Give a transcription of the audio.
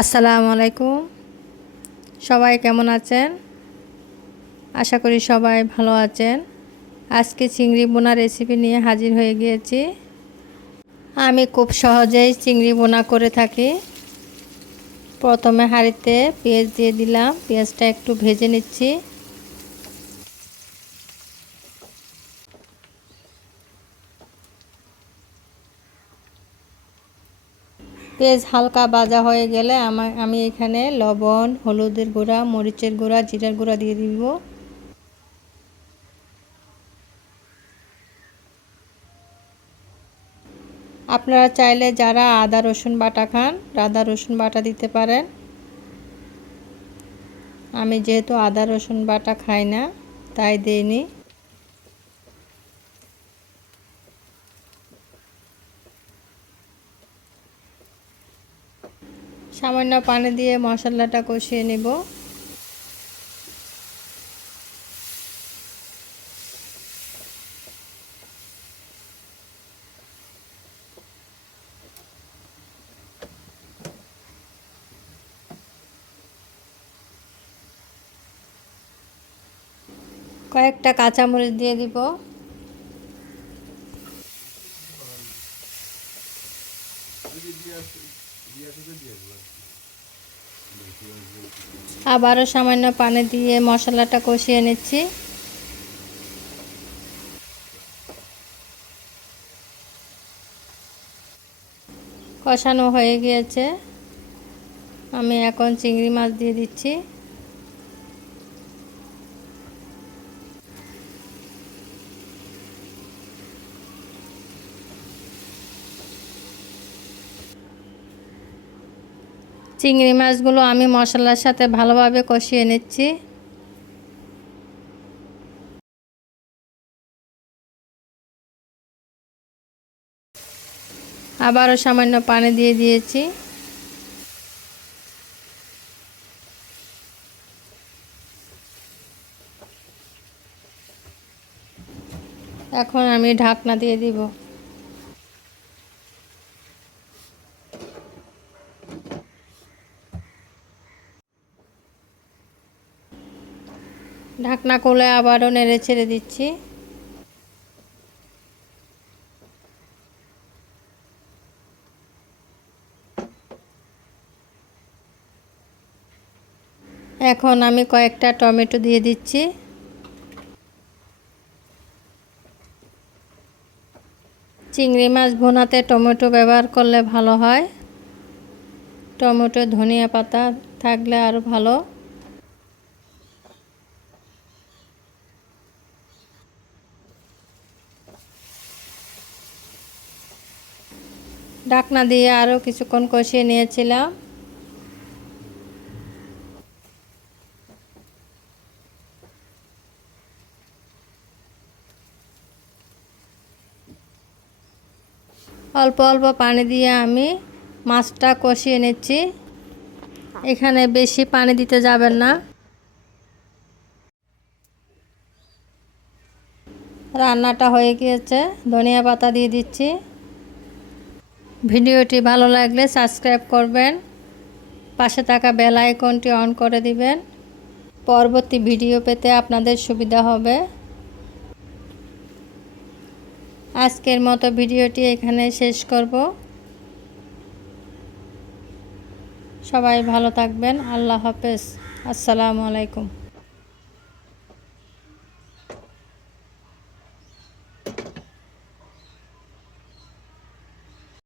আসসালামু আলাইকুম। সবাই কেমন আছেন? আশা করি সবাই ভালো আছেন। আজকে চিংড়ি বোনা রেসিপি নিয়ে হাজির হয়ে গিয়েছি। আমি খুব সহজেই চিংড়ি বোনা করে থাকি। প্রথমে হাঁড়িতে পেঁয়াজ দিয়ে দিলাম, পেঁয়াজটা একটু ভেজে নিচ্ছি। পেঁয়াজ হালকা ভাজা হয়ে গেলে আমি এখানে লবণ, হলুদের গুঁড়া, মরিচের গুঁড়া, জিরার গুঁড়া দিয়ে দিব। আপনারা চাইলে যারা আদা রসুন বাটা খান, আদা রসুন বাটা দিতে পারেন। আমি যেহেতু আদা রসুন বাটা খাই না, তাই দিইনি। সামান্য পানি দিয়ে মশলাটা কষিয়ে নেব। কয়েকটা কাঁচামরিচ দিয়ে দিব। আবারও সামান্য পানি দিয়ে মশলাটা কষিয়ে নিচ্ছি। কষানো হয়ে গিয়েছে, আমি এখন চিংড়ি মাছ দিয়ে দিচ্ছি। চিংড়ি মাছগুলো আমি মশলার সাথে ভালোভাবে কষিয়ে নিচ্ছি। আবারও সামান্য পানি দিয়ে দিয়েছি। এখন আমি ঢাকনা দিয়ে দিব। ঢাকনা খুলে আবারও নেড়ে ছেড়ে দিচ্ছি। এখন আমি কয়েকটা টমেটো দিয়ে দিচ্ছি। চিংড়ি মাছ ভুনাতে টমেটো ব্যবহার করলে ভালো হয়। টমেটো, ধনিয়া পাতা থাকলে আরও ভালো। ঢাকনা দিয়ে আরও কিছুক্ষণ কষিয়ে নিয়েছিলাম। অল্প অল্প পানি দিয়ে আমি মাছটা কষিয়ে নিচ্ছি। এখানে বেশি পানি দিতে যাবেন না। রান্নাটা হয়ে গিয়েছে, ধনিয়া পাতা দিয়ে দিচ্ছি। ভিডিওটি ভালো লাগলে সাবস্ক্রাইব করবেন, পাশে থাকা বেল আইকনটি অন করে দিবেন। পরবর্তী ভিডিও পেতে আপনাদের সুবিধা হবে। আজকের মতো ভিডিওটি এখানে শেষ করব। সবাই ভালো থাকবেন। আল্লাহ হাফেজ। আসসালামু আলাইকুম।